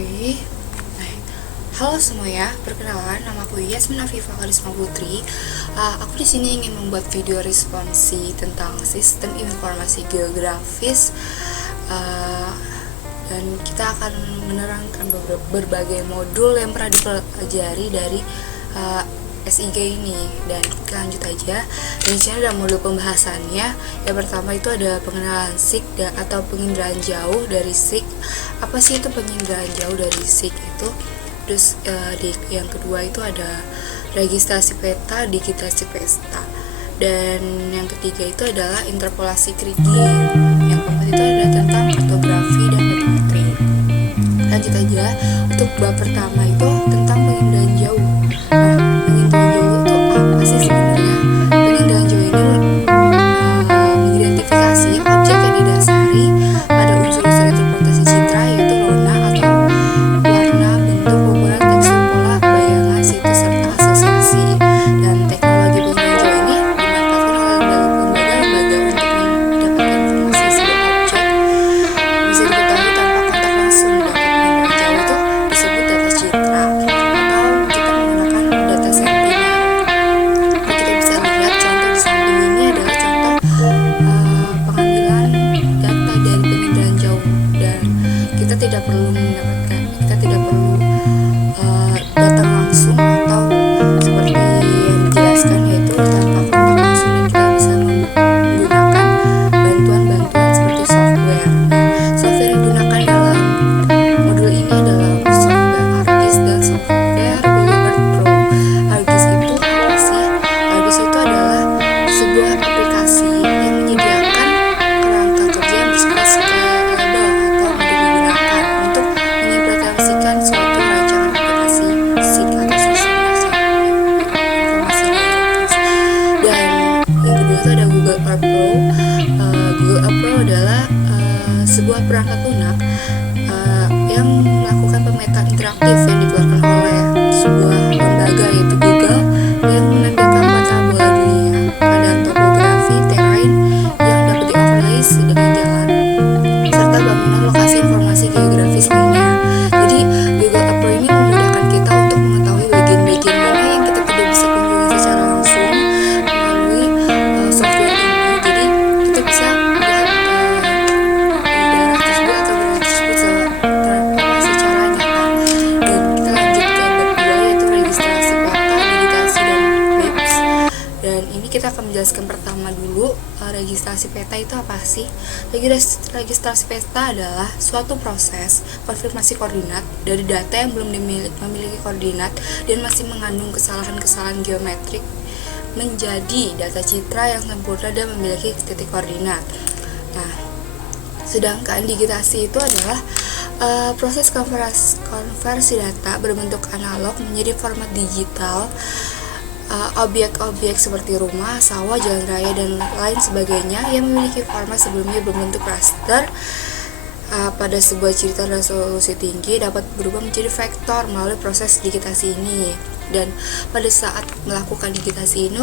Oke. Nah, halo semua ya, perkenalan, nama aku Yasmin Afifah Karisma Putri. Aku di sini ingin membuat video responsi tentang sistem informasi geografis, uh, dan kita akan menerangkan berbagai modul yang pernah dipelajari dari SIG ini. Dan kita lanjut aja. Dan di sini ada modul pembahasannya. Yang pertama itu ada pengenalan SIG atau penginderaan jauh dari SIG. Apa sih itu penginderaan jauh dari SIG itu? Terus yang kedua itu ada registrasi peta, digitasi peta. Dan yang ketiga itu adalah interpolasi kriging. Yang keempat itu ada tentang kartografi dan batimetri. Lanjut aja, untuk bab pertama itu tentang penginderaan jauh. Nah, penginderaan jauh itu apa sih sebenarnya? Penginderaan jauh ini mengidentifikasi objek yang didasari pada unsur-unsur interpretasi citra, yaitu lona atau warna, bentuk, ukuran, tekstur, pola, bayangan, situs, serta asosiasi. Dan teknologi penginderaan jauh ini dimanfaatkan oleh lembaga-lembaga untuk mendapatkan informasi sebuah objek bisa diketahui tanpa kontak langsung. Penginderaan jauh itu disebut data citra atau kita menggunakan data sentinel. Nah, kita bisa lihat contoh di samping ini adalah contoh pengambilan data dari penginderaan jauh, dan kita tidak perlu datang langsung atau seperti yang dijelaskan, yaitu tanpa kontak langsung, dan kita bisa menggunakan bantuan-bantuan seperti software. Software yang digunakan dalam modul ini adalah software ArcGIS dan software Google Earth Pro. ArcGIS itu apa sih? ArcGIS itu adalah sebuah aplikasi yang menyediakan kerangka kerja yang bersifat scalable atau mudah digunakan untuk mengimplementasikan suatu rancangan aplikasi SIG atau sistem informasi geografis. Dan yang kedua itu ada Google Earth Pro. Google Earth Pro adalah sebuah perangkat lunak yang melakukan pemetaan interaktif yang dikeluarkan oleh sebuah lembaga, yaitu Google, yang menampilkan peta bola dunia, keadaan topografi, terrain yang dapat di-overlay dengan jalan, serta bangunan lokasi informasi geografis lainnya. Jadi Google Earth Pro ini memudahkan kita untuk mengetahui bagian-bagian mana yang kita tidak bisa kunjungi secara langsung melalui software ini. Jadi kita bisa melihat daerah tersebut atau wilayah tersebut secara nyata. Dan kita lanjut ke bab 2, yaitu registrasi peta, digitasi, dan maps. Dan ini kita akan menjelaskan pertama dulu, registrasi peta itu apa sih? Registrasi peta adalah suatu proses konfirmasi koordinat dari data yang belum memiliki koordinat dan masih mengandung kesalahan-kesalahan geometrik menjadi data citra yang sempurna dan memiliki titik koordinat. Nah, sedangkan digitasi itu adalah proses konversi data berbentuk analog menjadi format digital. Objek-objek seperti rumah, sawah, jalan raya, dan lain sebagainya yang memiliki format sebelumnya berbentuk raster pada sebuah cerita resolusi tinggi dapat berubah menjadi vektor melalui proses digitasi ini. Dan pada saat melakukan digitasi ini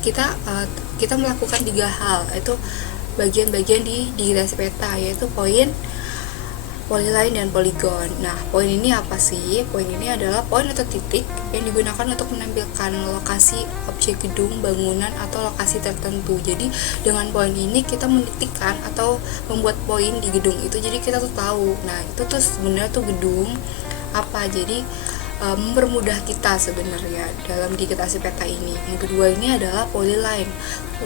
kita melakukan 3 hal, yaitu bagian-bagian di digitasi peta, yaitu polyline dan polygon. Nah, poin ini apa sih? Poin ini adalah poin atau titik yang digunakan untuk menampilkan lokasi objek gedung, bangunan, atau lokasi tertentu. Jadi dengan poin ini kita menitikkan atau membuat poin di gedung itu, jadi kita tuh tahu, nah itu tuh sebenarnya tuh gedung apa. Jadi mempermudah kita sebenarnya dalam digitasi peta ini. Yang kedua ini adalah polyline,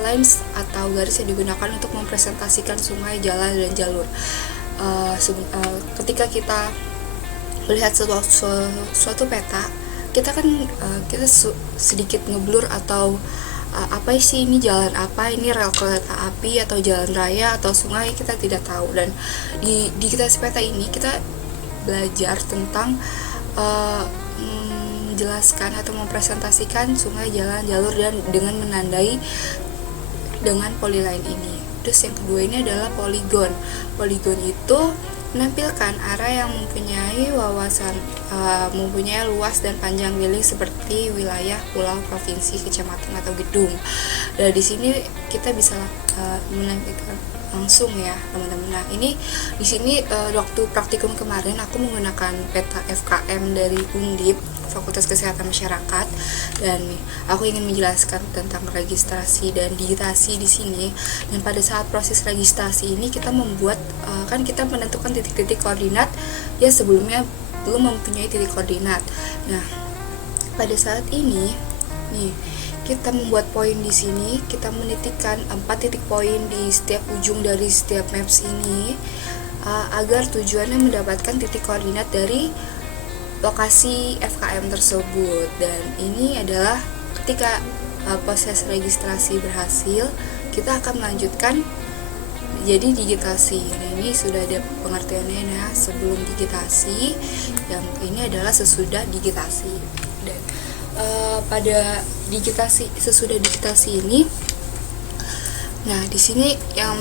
lines atau garis yang digunakan untuk mempresentasikan sungai, jalan, dan jalur. Ketika kita melihat suatu peta, kita kan sedikit ngeblur atau apa sih ini jalan apa, ini rel kereta api atau jalan raya atau sungai, kita tidak tahu. Dan di digitasi peta ini kita belajar tentang menjelaskan atau mempresentasikan sungai, jalan, jalur, dan dengan menandai dengan polyline ini. Terus yang kedua ini adalah polygon. Polygon itu menampilkan area yang mempunyai mempunyai luas dan panjang wilayah seperti wilayah, pulau, provinsi, kecamatan, atau gedung. Dan di sini kita bisa menampilkan langsung ya teman-teman. Nah ini di sini waktu praktikum kemarin aku menggunakan peta FKM dari Undip Fakultas Kesehatan Masyarakat, dan aku ingin menjelaskan tentang registrasi dan digitasi di sini. Dan pada saat proses registrasi ini kita membuat kan kita menentukan titik-titik koordinat ya, sebelumnya belum mempunyai titik koordinat. Nah pada saat ini nih kita membuat poin di sini, kita menitikkan 4 titik poin di setiap ujung dari setiap maps ini agar tujuannya mendapatkan titik koordinat dari lokasi FKM tersebut. Dan ini adalah ketika proses registrasi berhasil, kita akan melanjutkan jadi digitasi. Nah ini sudah ada pengertiannya ya, sebelum digitasi, yang ini adalah sesudah digitasi. Dan pada digitasi, sesudah digitasi ini, nah di sini yang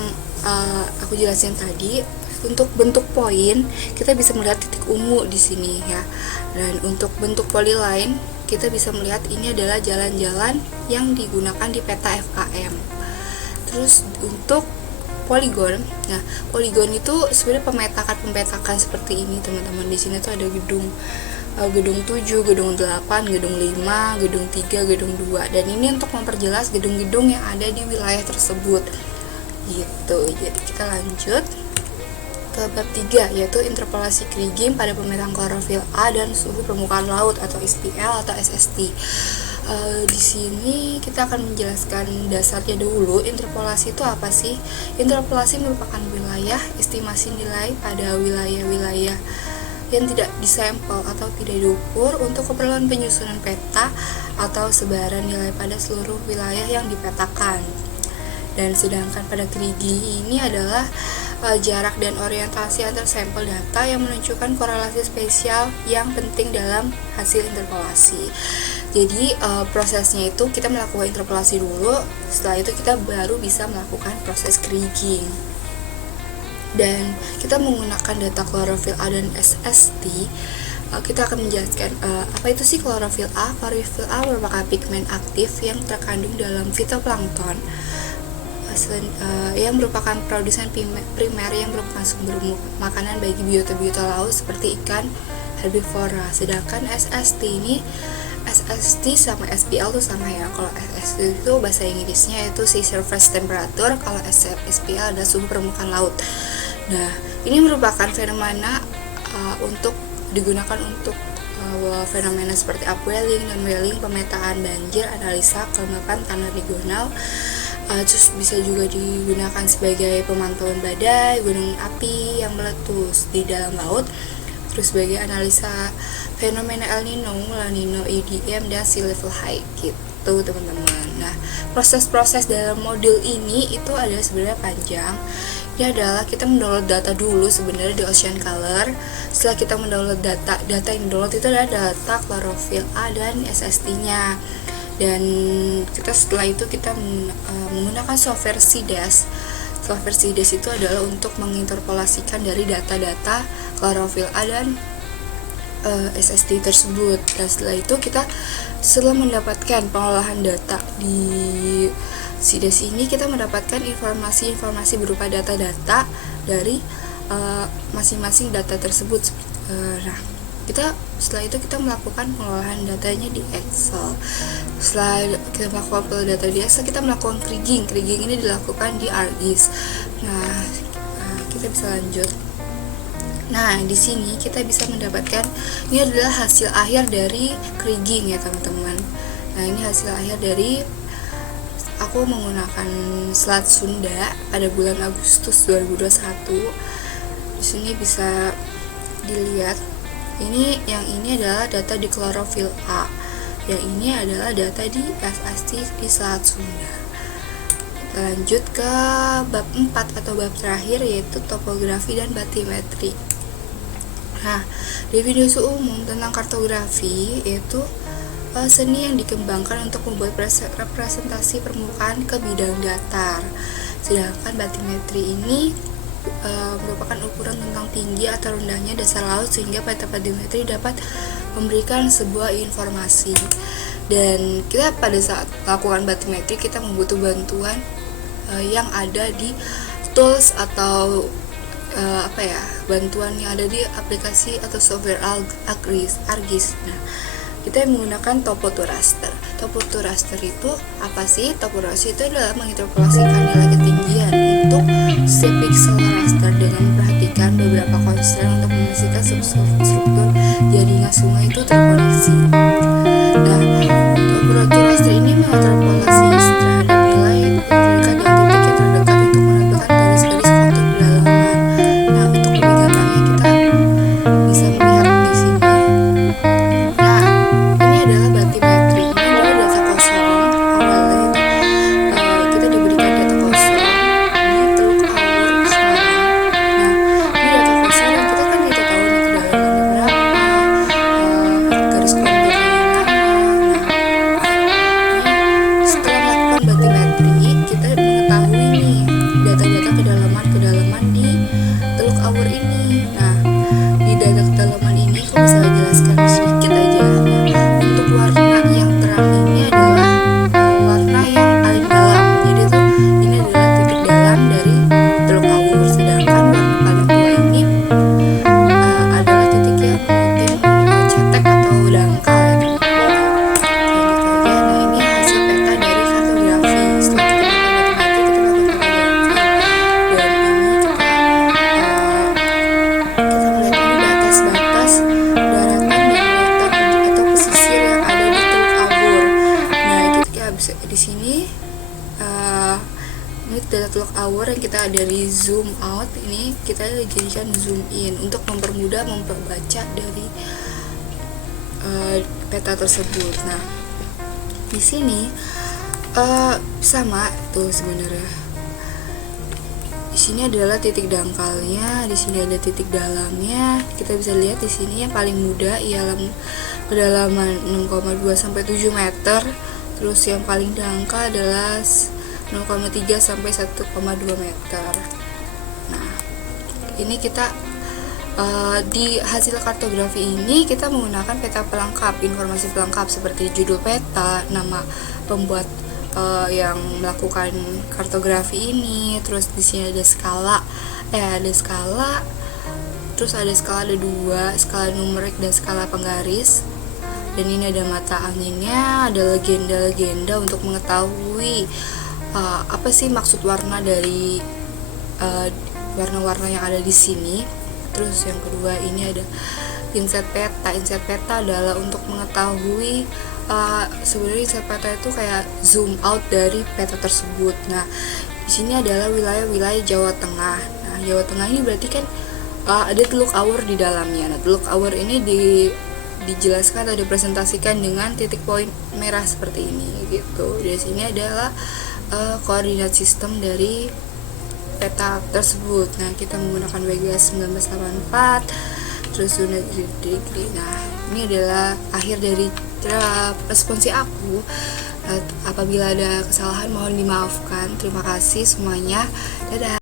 aku jelasin tadi, untuk bentuk poin kita bisa melihat titik ungu di sini ya. Dan untuk bentuk polyline kita bisa melihat ini adalah jalan-jalan yang digunakan di peta FKM. Terus untuk poligon, nah poligon itu sebenarnya pemetakan seperti ini teman-teman. Di sini tuh ada gedung 7, gedung 8, gedung 5, gedung 3, gedung 2. Dan ini untuk memperjelas gedung-gedung yang ada di wilayah tersebut gitu. Jadi kita lanjut ke bab 3, yaitu interpolasi kriging pada pemetaan klorofil A dan suhu permukaan laut atau SPL atau SST. Di sini kita akan menjelaskan dasarnya dulu. Interpolasi itu apa sih? Interpolasi merupakan wilayah estimasi nilai pada wilayah-wilayah yang tidak disampel atau tidak diukur untuk keperluan penyusunan peta atau sebaran nilai pada seluruh wilayah yang dipetakan. Dan sedangkan pada kriging ini adalah jarak dan orientasi antar sampel data yang menunjukkan korelasi spesial yang penting dalam hasil interpolasi. Jadi prosesnya itu kita melakukan interpolasi dulu, setelah itu kita baru bisa melakukan proses kriging. Dan kita menggunakan data klorofil A dan SST, kita akan menjelaskan apa itu sih klorofil A. Klorofil A merupakan pigmen aktif yang terkandung dalam fitoplankton yang merupakan produsen primer yang merupakan sumber makanan bagi biota-biota laut seperti ikan herbivora. Sedangkan SST sama SPL itu sama ya. Kalau SST itu bahasa Inggrisnya itu sea surface temperature, kalau SPL adalah suhu permukaan laut. Nah, ini merupakan fenomena untuk digunakan untuk fenomena seperti upwelling dan welling, pemetaan banjir, analisa kelembapan tanah regional. Terus bisa juga digunakan sebagai pemantauan badai, gunung api yang meletus di dalam laut. Terus sebagai analisa fenomena El Nino, La Nino, EDM, dan sea level high gitu teman-teman. Nah, proses-proses dalam modul ini itu adalah sebenarnya panjang. Ini adalah kita mendownload data dulu sebenarnya di Ocean Color. Setelah kita mendownload data yang download itu adalah data klorofil A dan SST-nya. Dan kita setelah itu kita menggunakan software CDAS. Software CDAS itu adalah untuk menginterpolasikan dari data-data klorofil A dan SST tersebut. Dan setelah itu kita setelah mendapatkan pengolahan data di CDAS ini, kita mendapatkan informasi-informasi berupa data-data dari masing-masing data tersebut. Setelah itu kita melakukan pengolahan datanya di Excel. Setelah kita melakukan pengolahan data di Excel, kita melakukan kriging. Kriging ini dilakukan di ArcGIS. Nah, kita bisa lanjut. Nah, di sini kita bisa mendapatkan, ini adalah hasil akhir dari kriging ya teman-teman. Nah, ini hasil akhir dari aku menggunakan Selat Sunda pada bulan Agustus 2021. Di sini bisa dilihat, ini adalah data di klorofil A. Yang ini adalah data di SST di Selat Sunda. Kita lanjut ke bab 4 atau bab terakhir, yaitu topografi dan batimetri. Nah, definisi umum tentang kartografi yaitu seni yang dikembangkan untuk membuat representasi permukaan ke bidang datar. Sedangkan batimetri ini merupakan ukuran tentang tinggi atau rendahnya dasar laut, sehingga peta batimetri dapat memberikan sebuah informasi. Dan kita pada saat melakukan batimetri kita membutuhkan bantuan yang ada di tools atau bantuan yang ada di aplikasi atau software ArcGIS. Nah, kita menggunakan Topo to Raster. Topo to Raster itu apa sih? Topo to Raster itu adalah menginterpolasikan nilai ketinggian untuk setiap pixel raster dengan memperhatikan beberapa constraint untuk memastikan struktur jaringan sungai itu terkoneksi. Nah, Topo to Raster ini menginterpolasi terhadap nilai terdekat dengan titik yang terdekat untuk menampilkan garis-garis kontur kedalaman. Nah, untuk lebih gampangnya kita bisa melihat di sini. Nah, ini adalah batimetri. Ini adalah data kosong. Awalnya kita diberikan data kosong. Ini Teluk Awur Semarang. Nah, ini data kosong dan kita kan tidak tahu nih kedalamannya berapa, garis konturnya gimana. Setelah melakukan batimetri, kita mengetahui nih data-data kedalaman di Teluk Awur ini. Nah, di data kedalaman ini aku bisa jelaskan sedikit aja. Nah, untuk warna yang terang ini adalah warna yang paling dalam. Jadi tuh ini adalah titik dalam dari Teluk Awur, sedangkan warna paling tua ini adalah titik yang mungkin cetek atau dangkal ya. Nah, ini hasil peta dari kartografi. Setelah kita melakukan matematik, kita melakukan kartografi. Dan ini kita melihat ini batas-batas daratan dan lautan atau pesisir yang ada di Teluk Awur. Nah, kita bisa di sini ini data Teluk Awur yang kita dari zoom out, ini kita jadikan zoom in untuk mempermudah membaca dari peta tersebut. Nah, di sini sama tuh sebenarnya. Di sini adalah titik dangkalnya, di sini ada titik dalamnya. Kita bisa lihat di sini yang paling muda ialah kedalaman 6,2 sampai 7 meter. Terus yang paling dangkal adalah 0,3 sampai 1,2 meter. Nah, ini kita di hasil kartografi ini kita menggunakan peta pelengkap, informasi pelengkap seperti judul peta, nama pembuat yang melakukan kartografi ini, terus di sini ada skala, terus ada skala, ada 2, skala numerik dan skala penggaris. Dan ini ada mata anginnya, ada legenda-legenda untuk mengetahui apa sih maksud warna dari warna-warna yang ada di sini. Terus yang kedua ini ada inset peta. Inset peta adalah untuk mengetahui sebenarnya inset peta itu kayak zoom out dari peta tersebut. Nah, di sini adalah wilayah-wilayah Jawa Tengah. Nah, Jawa Tengah ini berarti kan ada Teluk Awur di dalamnya. Nah, Teluk Awur ini dijelaskan atau dipresentasikan dengan titik poin merah seperti ini gitu. Di sini adalah koordinat sistem dari peta tersebut. Nah, kita menggunakan WGS 1984 terus unit degree. Nah, ini adalah akhir dari responsi aku. Apabila ada kesalahan mohon dimaafkan. Terima kasih semuanya. Dadah.